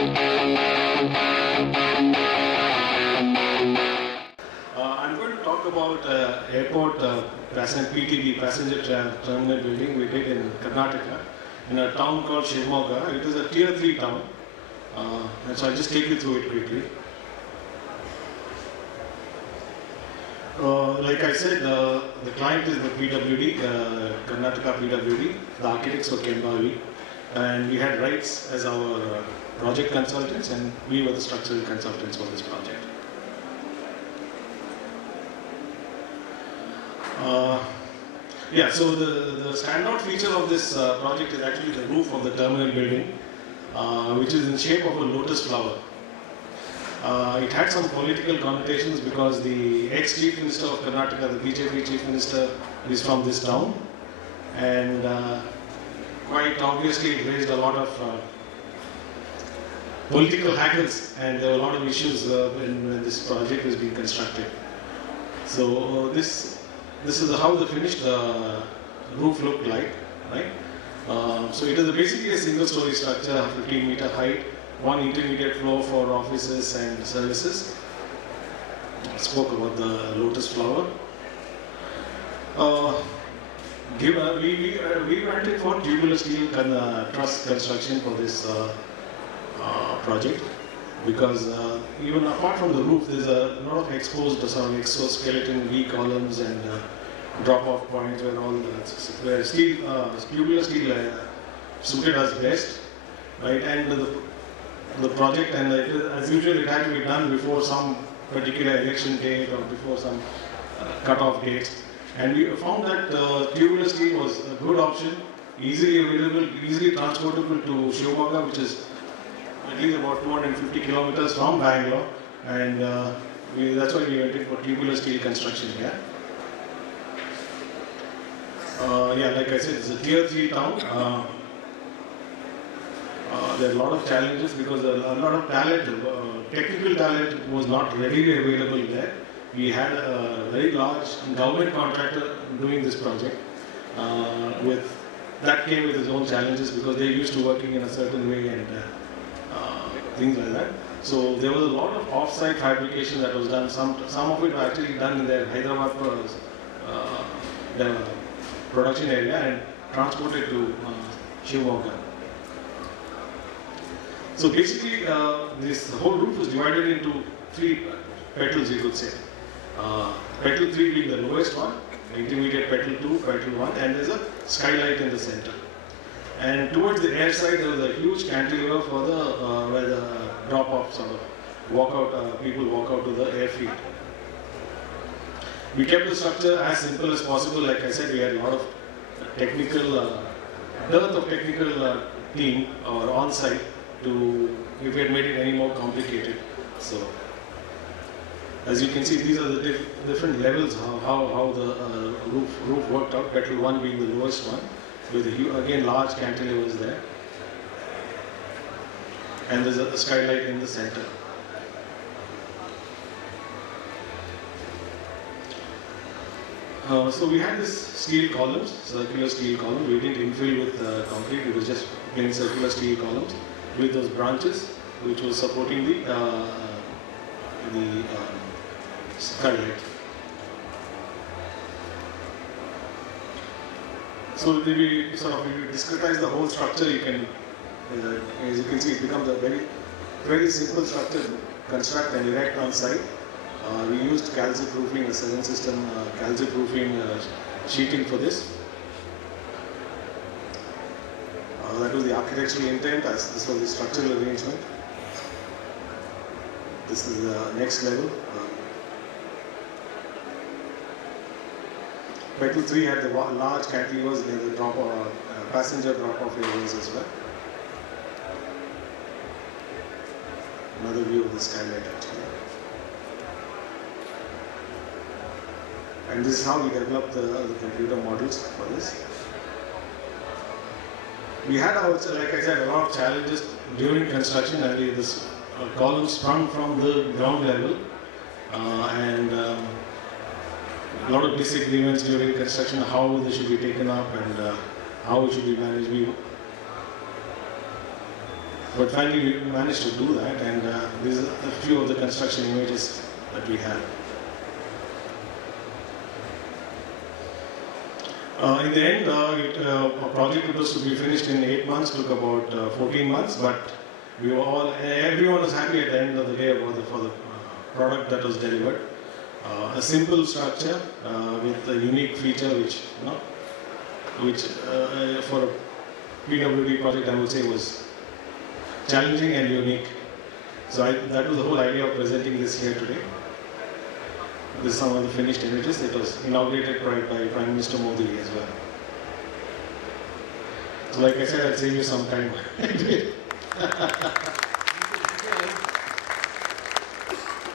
I'm going to talk about airport PTB, passenger terminal building we did in Karnataka, in a town called Shivamogga. It is a tier 3 town, and so I'll just take you through it quickly. Like I said, the client is the PWD, Karnataka PWD, the architects were Kembavi, and we had rights as our project consultants, and we were the structural consultants for this project. So the standout feature of this project is actually the roof of the terminal building, which is in the shape of a lotus flower. It had some political connotations because the ex-chief minister of Karnataka, the BJP chief minister, is from this town, and quite obviously it raised a lot of political hackles, and there were a lot of issues when this project was being constructed. So this is how the finished roof looked like, right? So it is basically a single-story structure, 15-meter height, one intermediate floor for offices and services. I spoke about the lotus flower. We went in for tubular steel truss construction for this project, because even apart from the roof, there's a lot of exposed exoskeleton V columns and drop-off points where tubular steel suited us best, right? And the project, and as usual, it had to be done before some particular election date or before some cut-off date. And we found that tubular steel was a good option, easily available, easily transportable to Shivamogga, which is at least about 250 kilometers from Bangalore, and that's why we went in for tubular steel construction here. Like I said, it's a tier 3 town. There are a lot of challenges because a lot of talent, technical talent was not readily available there. We had a very large government contractor doing this project. That came with its own challenges because they're used to working in a certain way and things like that. So there was a lot of off-site fabrication that was done. Some of it was actually done in their Hyderabad the production area and transported to Shivamogga. So basically, this whole roof was divided into 3 petals, you could say. Petal 3 being the lowest one, intermediate petal 2, petal 1, and there's a skylight in the center. And towards the air side, there was a huge cantilever for the where the drop-off sort of people walk out to the airfield. We kept the structure as simple as possible. Like I said, we had a lot of dearth of technical team or on-site if we had made it any more complicated. So, as you can see, these are the different levels how the roof worked out. Petal 1 being the lowest one, with again large cantilevers there, and there's a skylight in the center. So we had this steel columns, circular steel columns. We didn't infill with concrete; it was just plain circular steel columns with those branches, which was supporting the skylight. So if we discretize the whole structure, you can, as you can see, it becomes a very, very simple structure to construct and erect on site. We used calcite roofing, a 7-system calcite roofing sheeting for this. That was the architectural intent, as this was the structural arrangement. This is the next level. Petal 3 had the large cantilevers near the passenger drop-off areas as well. Another view of the skylight actually. And this is how we developed the computer models for this. We had, like I said, a lot of challenges during construction, and this column sprung from the ground level, and a lot of disagreements during construction, how they should be taken up and how it should be managed. But finally we managed to do that, and these are a few of the construction images that we have. In the end, a project that was to be finished in 8 months took about 14 months, but everyone was happy at the end of the day about for the product that was delivered. A simple structure with a unique feature, which for a PWD project I would say was challenging and unique. So that was the whole idea of presenting this here today. This is some of the finished images. It was inaugurated by Prime Minister Modi as well. So like I said, I'll save you some time.